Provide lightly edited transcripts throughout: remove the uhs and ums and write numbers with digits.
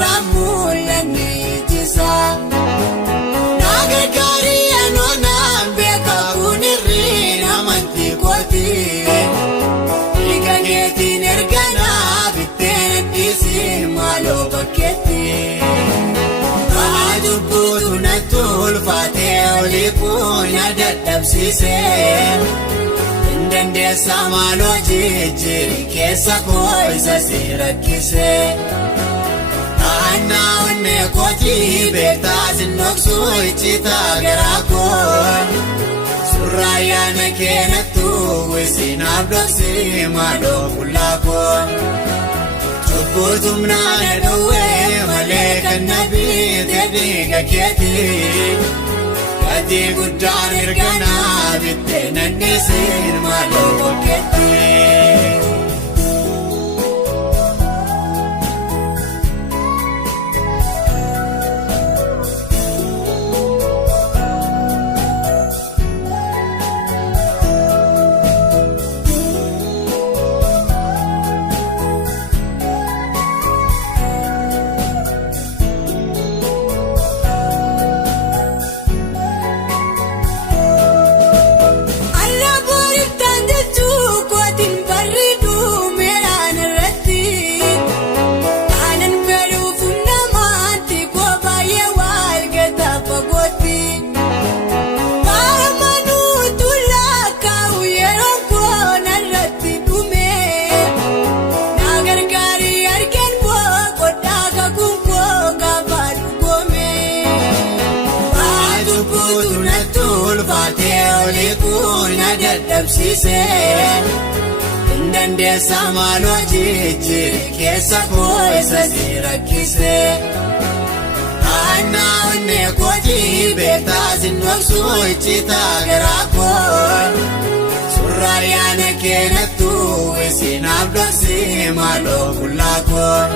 ramulani jisa nagargari anona beka kunirina manti koti igageti nergana bitten isin malo baketi ajubutu natul fateo lipuna dadabsise Dende samalo jijiri kesa koisa sirakise Ana unne koti bekta zinoksu ichita gerakon Suraya nekenatu wisin abdoksi malo kulakon Chubutumna neduwe malekan nabi tediga keti Ati guddan irgana bitte nannisin malo baketi Dabsise Dende samalo jijiri kesa koisa sirakise Ana unne koti bekta zinoksu ichita gerakon Suraya nekenatu wisin abdoksi malo kulakon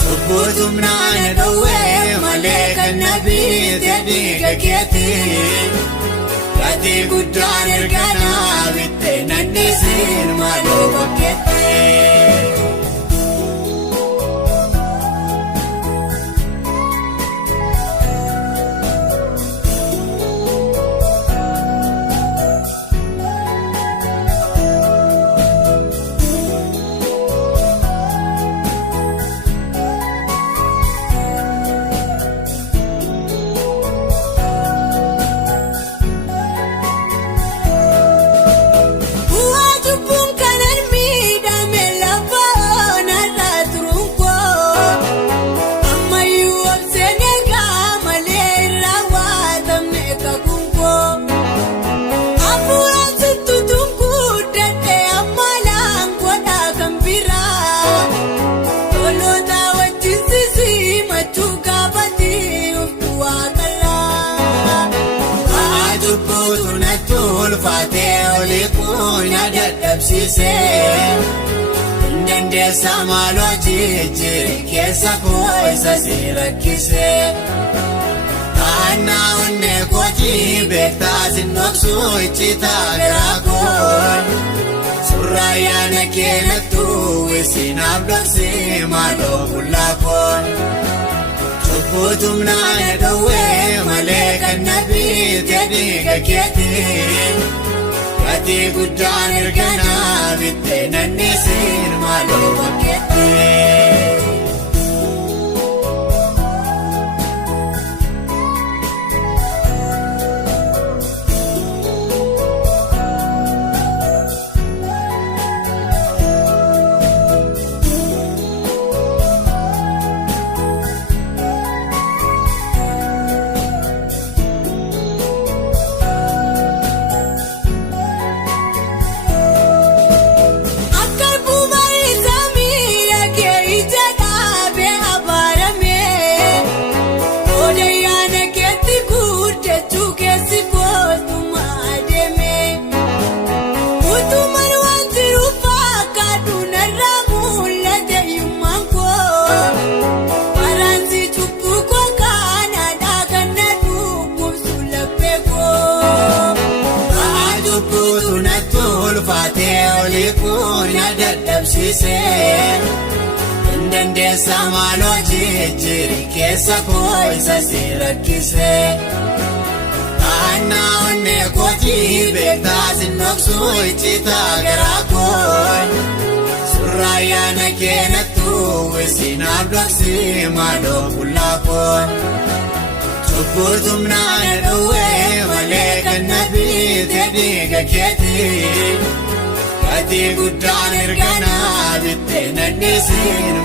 Chubutumna neduwe malekan nabi tediga keti Ati guddan irgana bitte nannisin malo baketi Dabsise Dende samalo jijiri kesa koisa sirakise Ana unne koti bekta zinoksu ichita gerakon Suraya nekenatu wisin abdoksi malo kulakon Chubutumna neduwe malekan nabi tediga keti Ati guddan irgana bitte nannisin malo baketi keessa maaloo jijjiiri keessa koo isa si rakkise. Taanaa onnee kootii beektaa sinnoksuu icciitaa garaa koo. Surraayyaana keenattuu weessinaaf dhoksi maaloo qullaa koo. Cubbuutumnaan dhowwee malee kan na biite dhiiga keetii. Gatii guddaan erga naa bittee nannisin